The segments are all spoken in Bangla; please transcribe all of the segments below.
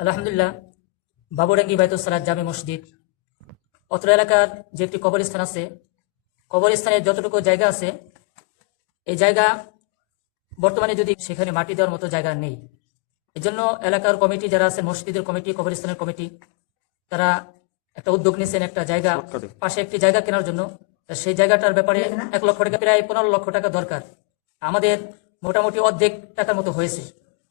আলহামদুলিল্লাহ বাবুরাঙ্গি বাইতুল সালাত জামে মসজিদ। অত্র এলাকার যে একটি কবরস্থান আছে কবরস্থানের যতটুকু জায়গা আছে এই জায়গা বর্তমানে যদি সেখানে মাটি দেওয়ার মতো জায়গা নেই। এজন্য এলাকার কমিটি যারা আছে মসজিদের কমিটি কবরস্থানের কমিটি তারা একটা উদ্যোগ নিয়েছেন একটা জায়গা পাশে একটি জায়গা কেনার জন্য। তা সেই জায়গাটার ব্যাপারে এক লক্ষ টাকা প্রায় পনেরো লক্ষ টাকা দরকার। আমাদের মোটামুটি অর্ধেক টাকার মতো হয়েছে।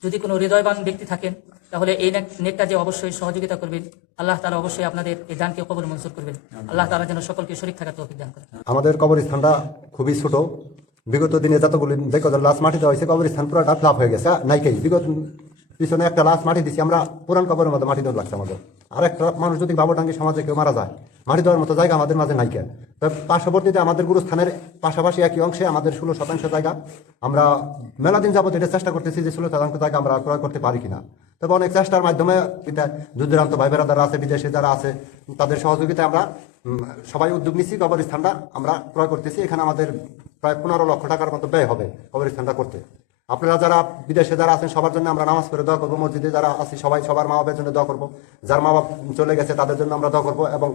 যদি কোনো হৃদয়বান ব্যক্তি থাকেন তাহলে এই নেক- যে অবশ্যই সহযোগিতা করবেন আল্লাহ তালা অবশ্যই আপনাদের এই দানকে কবর মঞ্জুর করবেন। আল্লাহ তালা যেন সকলকে শরীর থাকার তৌফিক দান করেন। আমাদের কবরস্থানটা খুবই ছোট। বিগত দিনে যতগুলি দেখো লাস্ট মাটিতে হয়েছে কবরস্থান পুরোটা ফ্লাপ হয়ে গেছে। নাইকেই বিগত পিছনে একটা লাশ মাটি দিছি, আমরা পুরান কবরের মতো মাটি দেওয়া লাগছে আমাদের আর একটা মানুষ যদি বাবুটাঙ্গি সমাজে কেউ মারা যায়, মাটি দেওয়ার মতো জায়গা আমাদের মাঝে নাইকে তবে পার্শ্ববর্তীতে আমাদের গুরুস্থানের পাশাপাশি একই অংশে আমাদের ষোলো শতাংশ জায়গা। আমরা মেলা দিন যাবত এটা চেষ্টা করতেছি যে ষোলো শতাংশ জায়গা আমরা ক্রয় করতে পারি কিনা। তবে অনেক চেষ্টার মাধ্যমে এটা দূরদূরান্ত ভাই বেড়া যারা আছে, বিদেশে যারা আছে, তাদের সহযোগিতায় আমরা সবাই উদ্যোগ নিচ্ছি কবরস্থানটা আমরা ক্রয় করতেছি। এখানে আমাদের প্রায় পনেরো লক্ষ টাকার মতো ব্যয় হবে কবরস্থানটা করতে। আপনারা যারা বিদেশে যারা আছেন সবার জন্য আমরা নামাজ পড়ে দোয়া করব মসজিদে যারা আছি সবাই সবার মা বাবার জন্য দোয়া করব। যার মা বাপ চলে গেছে তাদের জন্য আমরা দোয়া করব এবং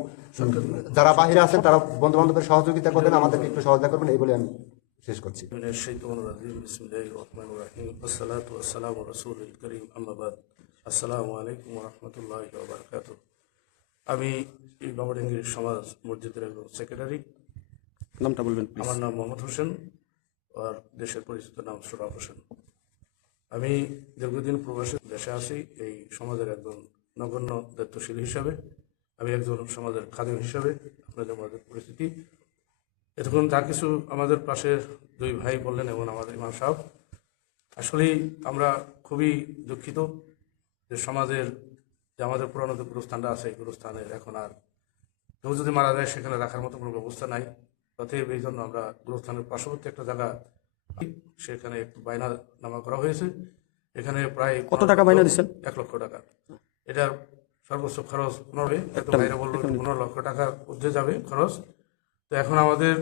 যারা বাহিরে আছেন তারা বন্ধু বান্ধবের সহযোগিতা করবেন আমাদেরকে একটু সহযোগিতা করবেন এই বলে আমি শেষ করছি। আসসালামু আলাইকুম রহমতুল্লাহ আমি সমাজ মসজিদের একজন সেক্রেটারি নামটা বলবেন আমার নাম মোহাম্মদ হোসেন। আর দেশের পরিচিত নাম সোরাব হোসেন। আমি দীর্ঘদিন প্রবাসী দেশে আছি, এই সমাজের একজন নগণ্য দায়িত্বশীল হিসাবে, আমি একজন সমাজের খাদিম হিসাবে আপনাদের মাঝে পরিস্থিতি এতক্ষণ যা কিছু আমাদের পাশের দুই ভাই বললেন এবং আমাদের ইমাম সাহেব, আসলেই আমরা খুবই দুঃখিত যে সমাজের যে আমাদের পুরানো যে গুরুস্থানটা আছে, এই গুরুস্থানের এখন আর কেউ যদি মারা যায়, সেখানে রাখার মতো কোনো ব্যবস্থা নাই। অতএব এই জন্য আমরা গুরুস্থানের পার্শ্ববর্তী একটা জায়গা সেখানে একটু বায়না নামা করা হয়েছে। এখানে প্রায় কত টাকা বায়না দিচ্ছেন? এক লক্ষ টাকা। এটার সর্বোচ্চ খরচ পনেরো একটু বাইরে বলল পনেরো লক্ষ টাকা ঊর্ধ্বে যাবে খরচ। তো এখন আমাদের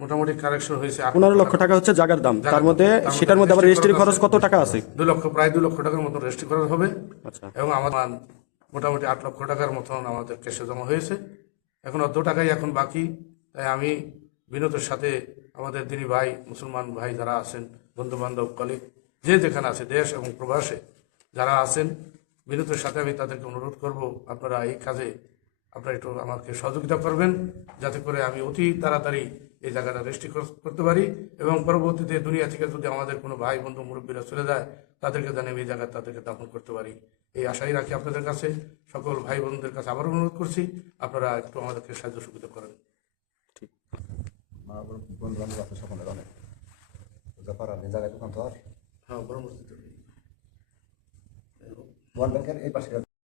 মোটামুটি কারেকশন হয়েছে পনেরো লক্ষ টাকা। হচ্ছে জায়গার দাম। তার মধ্যে সেটার মধ্যে আবার রেজিস্ট্রি খরচ কত টাকা আছে? দুই লক্ষ প্রায় দুই লক্ষ টাকার মতো রেজিস্ট্রি খরচ হবে। আচ্ছা। এবং আমার মোটামুটি আট লক্ষ টাকার মতন আমাদের ক্যাশে জমা হয়েছে। এখন অর্ধ টাকাই এখন বাকি তাই আমি বিনোদের সাথে আমাদের দিনী ভাই, মুসলমান ভাই যারা আছেন বন্ধু বান্ধব কলিগ যে যেখানে আছে, দেশ এবং প্রবাসে যারা আছেন, বিনোদের সাথে আমি তাদেরকে অনুরোধ করব, আপনারা এই কাজে আপনারা একটু আমাকে সহযোগিতা করবেন, যাতে করে আমি অতি তাড়াতাড়ি এই জায়গাটা রেজিস্ট্রি করতে পারি এবং পরবর্তীতে দুনিয়া থেকে যদি আমাদের কোনো ভাই বন্ধু মুরব্বীরা চলে যায়, তাদেরকে জানি আমি এই জায়গায় তাদেরকে দাপন করতে পারি। এই আশাই রাখি আপনাদের কাছে। সকল ভাই বোনদের কাছে আবার অনুরোধ করছি, আপনারা একটু আমাদেরকে সাহায্য সুবিধা করেন। বন্ধু বান্ধব আছে সকলের অনেক। পাড়ার জায়গায় দোকান তো আর। হ্যাঁ ওয়ার্ল্ড ব্যাংকের এই পাশে